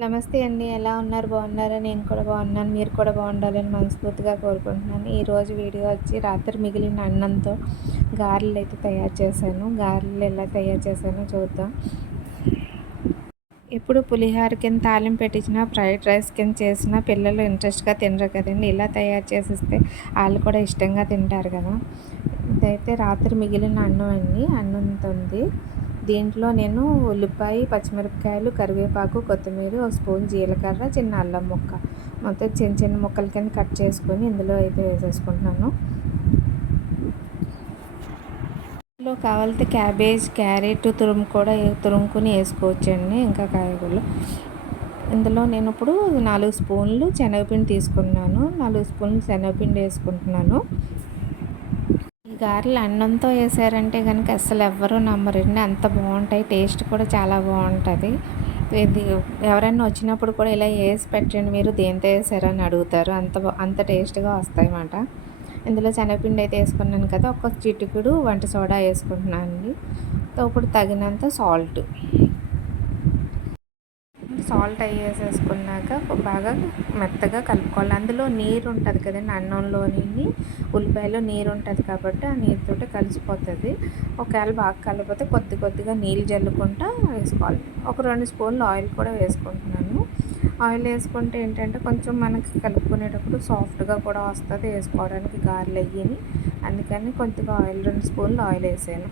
నమస్తే అండి. ఎలా ఉన్నారు? బాగున్నారా? నేను కూడా బాగున్నాను. మీరు కూడా బాగుండాలని మనస్ఫూర్తిగా కోరుకుంటున్నాను. ఈరోజు వీడియో వచ్చి రాత్రి మిగిలిన అన్నంతో గారెలు అయితే తయారు చేశాను. గారెలు ఎలా తయారు చేశానో చూద్దాం. ఎప్పుడు పులిహోర కింద తాలింపు పెట్టించినా, ఫ్రైడ్ రైస్ కింద చేసినా పిల్లలు ఇంట్రెస్ట్గా తినరు కదండి. ఇలా తయారు చేసిస్తే వాళ్ళు కూడా ఇష్టంగా తింటారు కదా. ఇదైతే రాత్రి మిగిలిన అన్నం అండి. అన్నంతో ఉంది. దీంట్లో నేను ఉల్లిపాయ, పచ్చిమిరపకాయలు, కరివేపాకు, కొత్తిమీర, ఒక స్పూన్ జీలకర్ర, చిన్న అల్లం ముక్క మొత్తం చిన్న చిన్న ముక్కల కింద కట్ చేసుకొని ఇందులో అయితే వేసేసుకుంటున్నాను. ఇందులో కావాలంటే క్యాబేజ్, క్యారెట్ తురుముకొని వేసుకోవచ్చండి. ఇంకా కాయగూరలు ఇందులో నేను ఇప్పుడు 4 స్పూన్లు శనగపిండి తీసుకున్నాను. 4 స్పూన్లు శనగపిండి వేసుకుంటున్నాను. ఈ గారెలు అన్నంతో వేసారంటే కనుక అస్సలు ఎవ్వరూ నమ్మరండి. అంత బాగుంటాయి. టేస్ట్ కూడా చాలా బాగుంటుంది. ఇది ఎవరైనా వచ్చినప్పుడు కూడా ఇలా వేసి పెట్టండి, మీరు దేంతో వేసారని అడుగుతారు. అంత టేస్ట్గా వస్తాయి అన్నమాట. ఇందులో శనగపిండి అయితే వేసుకున్నాను కదా, ఒక చిటికెడు వంట సోడా వేసుకుంటున్నాను అండి. ఇప్పుడు తగినంత సాల్ట్ వేసేసుకున్నాక బాగా మెత్తగా కలుపుకోవాలి. అందులో నీరు ఉంటుంది కదండి, అన్నంలోని ఉల్లిపాయలో నీరు ఉంటుంది కాబట్టి ఆ నీరుతో కలిసిపోతుంది. ఒకవేళ బాగా కలిపితే కొద్దిగా నీళ్ళు జల్లుకుంటూ వేసుకోవాలి. ఒక 2 స్పూన్లు ఆయిల్ కూడా వేసుకుంటున్నాను. ఆయిల్ వేసుకుంటే ఏంటంటే కొంచెం మనకి కలుపుకునేటప్పుడు సాఫ్ట్గా కూడా వస్తుంది వేసుకోవడానికి గారెలు అయ్యి. అందుకని కొద్దిగా ఆయిల్ 2 స్పూన్లు ఆయిల్ వేసాను.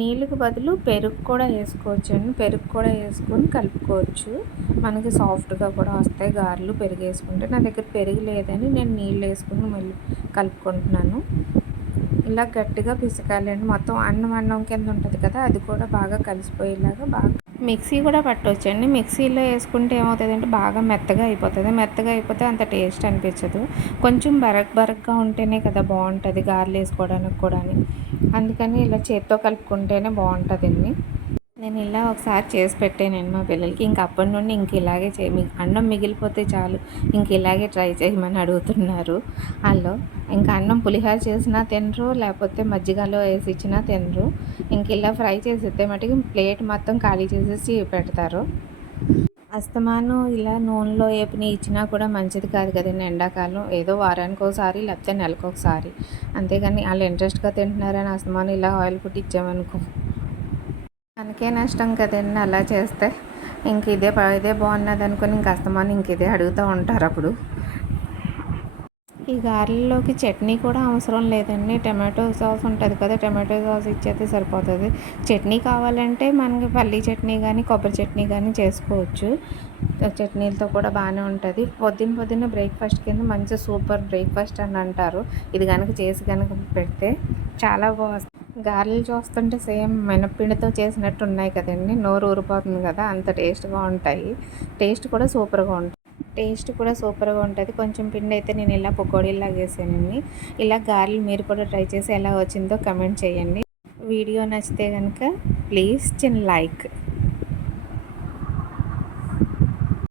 నీళ్ళకి బదులు పెరుగు కూడా వేసుకోవచ్చండి. పెరుగు కూడా వేసుకొని కలుపుకోవచ్చు. మనకి సాఫ్ట్గా కూడా వస్తాయి గారెలు పెరుగు వేసుకుంటే. నా దగ్గర పెరుగు లేదని నేను నీళ్ళు వేసుకుని మళ్ళీ కలుపుకుంటున్నాను. ఇలా గట్టిగా పిసకాలండి. మొత్తం అన్నం కింద ఉంటుంది కదా, అది కూడా బాగా కలిసిపోయేలాగా బాగా మిక్సీ కూడా పట్టవచ్చండి. మిక్సీలో వేసుకుంటే ఏమవుతుందంటే బాగా మెత్తగా అయిపోతుంది. మెత్తగా అయిపోతే అంత టేస్ట్ అనిపించదు. కొంచెం బరగ్గా ఉంటేనే కదా బాగుంటుంది గారెలు వేసుకోవడానికి కూడా. అందుకని ఇలా చేత్తో కలుపుకుంటేనే బాగుంటుందండి. నేను ఇలా ఒకసారి చేసి పెట్టానండి మా పిల్లలకి. ఇంక అప్పటి నుండి ఇలాగే అన్నం మిగిలిపోతే చాలు ఇలాగే ట్రై చేయమని అడుగుతున్నారు వాళ్ళు. ఇంకా అన్నం పులిహోర చేసినా తినరు, లేకపోతే మజ్జిగలో వేసి ఇచ్చినా తినరు. ఇలా ఫ్రై చేసి ఇస్తే మటుకు ప్లేట్ మొత్తం ఖాళీ చేసేసి పెడతారు. అస్తమానం ఇలా నూనెలో వేపిని ఇచ్చినా కూడా మంచిది కాదు కదండి. ఎండాకాలం ఏదో వారానికి ఒకసారి లేకపోతే నెలకు ఒకసారి, అంతేగాని వాళ్ళు ఇంట్రెస్ట్గా తింటున్నారని అస్తమానం ఇలా ఆయిల్ పుట్టి ఇచ్చామనుకో మనకే నష్టం కదండి. అలా చేస్తే ఇదే బాగున్నది అనుకుని అస్తమానం ఇదే అడుగుతూ ఉంటారు. అప్పుడు ఈ గారెల్లోకి చట్నీ కూడా అవసరం లేదండి. టమాటో సాస్ ఉంటుంది కదా, టమాటో సాస్ ఇచ్చేస్తే సరిపోతుంది. చట్నీ కావాలంటే మనకి పల్లీ చట్నీ కానీ కొబ్బరి చట్నీ కానీ చేసుకోవచ్చు. చట్నీలతో కూడా బాగానే ఉంటుంది. పొద్దున్న బ్రేక్ఫాస్ట్ కింద మంచి సూపర్ బ్రేక్ఫాస్ట్ అని అంటారు. ఇది చేసి పెడితే చాలా బాగుంది. గారెలు చూస్తుంటే సేమ్ మినప్పిండితో చేసినట్టు ఉన్నాయి కదండి. నోరు ఊరిపోతుంది కదా, అంత టేస్ట్గా ఉంటాయి. టేస్ట్ కూడా సూపర్గా ఉంటుంది. కొంచెం పిండి అయితే నేను ఇలా పకోడీలాగా వేసానండి. ఇలా గారెలు మీరు కూడా ట్రై చేసి ఎలా వచ్చిందో కమెంట్ చేయండి. వీడియో నచ్చితే కనుక ప్లీజ్ చిన్న లైక్.